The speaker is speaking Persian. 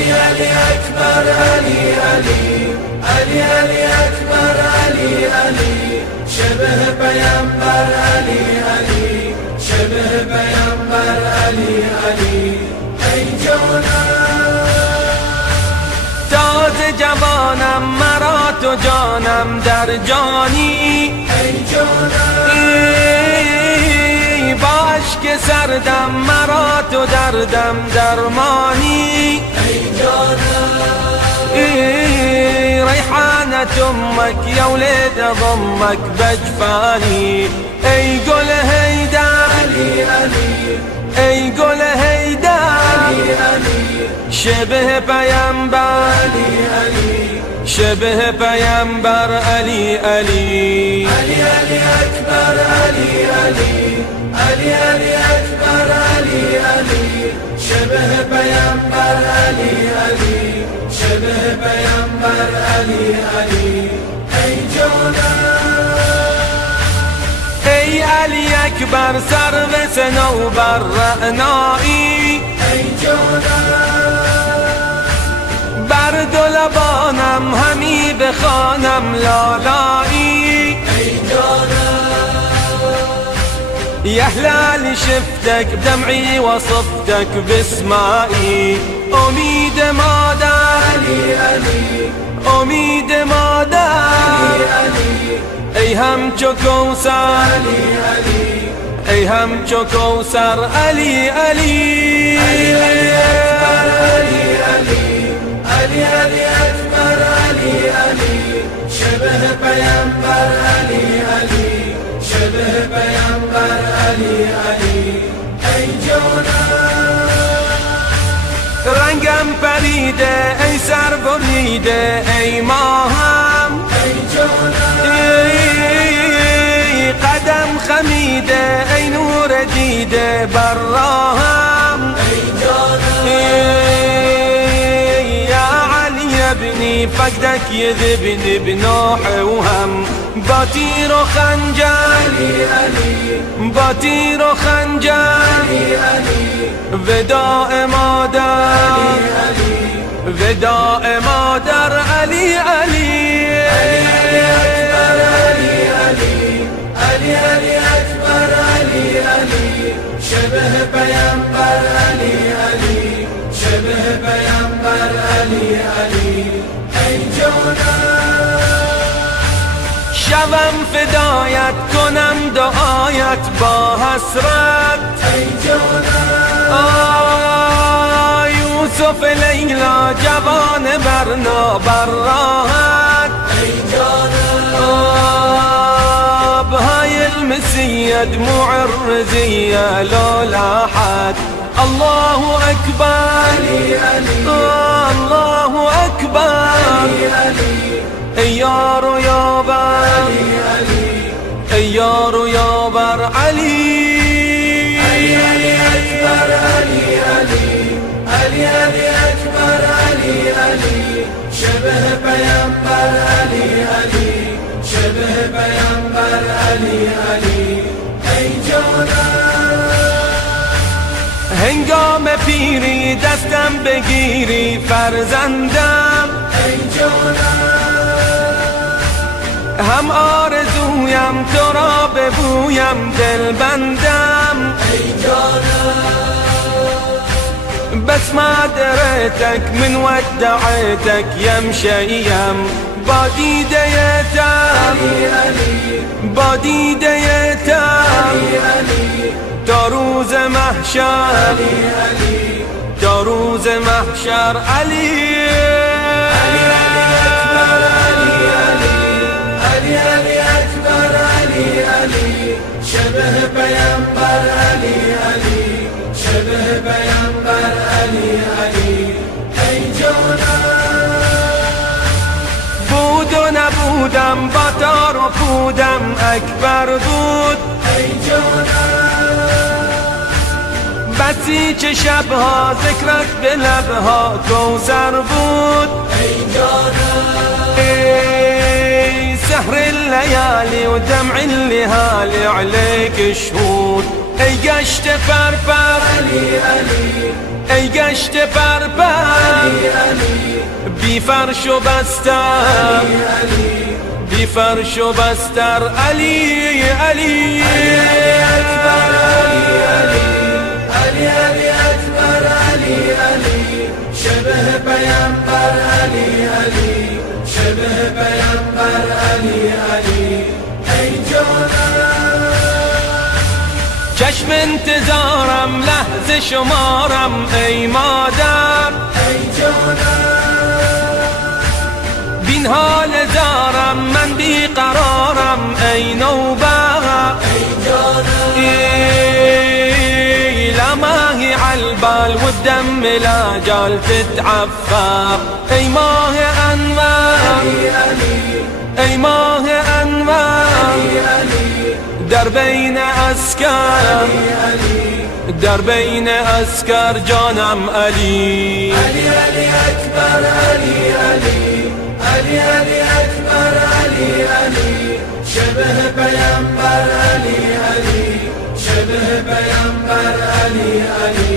علي علي أكبر علي علي علي علي أكبر علي علي شبه پیامبر علي علي شبه پیامبر علي علي ای جانم تازه جوانم مرا تو جانم در جانی ای جانم با اشک سردم مرا تو دردم درمانی ای جانم ریحانة امك يا ولد ضمك بجفاني ای گل هیدر علي علي ای گل هیدر علي علي شبه پیامبر علي علي شبه پیامبر علی علی علي علي أكبر علي علي علي علي أكبر علي علي شبه پیامبر علي علي شبه پیامبر علي علي ای جانم ای علی اکبر سرو صنوبر رعنایی ای جانم بر دو لبانم همی بخوانم لالایی ای جانم يا هلال شفتك بدمعي وصفتك باسمائي أميد مادر علي علي أميد مادر علي ای همچو کوثر علي علي ای همچو کوثر علی علی علي أكبر علي علي علي علي أكبر علي علي شبه پیامبر علي علي شبه پیامبر علي علي ای جانم رنگم پریده ای سر بریده ای ماهم ای جانم ای قدم خمیده ای نور دیده بر راهم ای جانم يا علي ابني فقدك يذبني بنوح وهم بطير وخنجر علي علي بطير وخنجر علي علي وداء مادر علي وداء مادر علي علي علي أكبر علي علي علي علي أكبر علي علي شبه پیامبر علي علي شبه پیامبر علي علي ای جانم شوم فدایت کنم دعایت با حسرت ای جانم یوسف لیلا جوان برنا بر راحت ای جانم بهاي المسية دموع الرزية لو لاحت الله أكبر علي علي الله أكبر علي علي ايار يابر علي علي ايار يابر علي علي علي أكبر علي علي علي علي أكبر علي علي شبه پیامبر علي علي شبه پیامبر علي علي ای جانم هنگام پیری دستم بگیری فرزندم ای جانم هم آرزویم تو را ببویم دل بندم ای جانم بس ما دريتك من ودعيتك يمشيم باديده يتم علي علي باديده يتم علي علي تا روز محشر علي علي تا روز محشر علی علي أكبر علي علي علي علي أكبر علي علي شبه پیامبر علي علي شبه پیامبر علي علي ای جانم بود و نبودم با تار و پودم اکبر بود ای جانم بسی چه شبها ذکرت به لبها کوثر بود ای جانم ای سحر الليالي ودمع الليالي عليك شهود ای گشت پرپر علی علی ای گشت پرپر بی فرش و بستر بی فرش و بستر علی علی اکبر علی علی علی اکبر علی علی شبه پیامبر علی علی شبه پیامبر علی علی ای جانم چشم انتظارم لحظه شمارم ای مادر ای جانم بین حال دارم من بیقرارم ای نوبر ای جانم لا ماهي عالبال والدم لا جال تتعفر اي ماه انوار اي ماه انوار در بین اسکر در بین اسکر جانم علی علی علی اکبر علی علی علی علی اکبر علی علی شبه پیامبر علی علی شبه پیامبر علی علی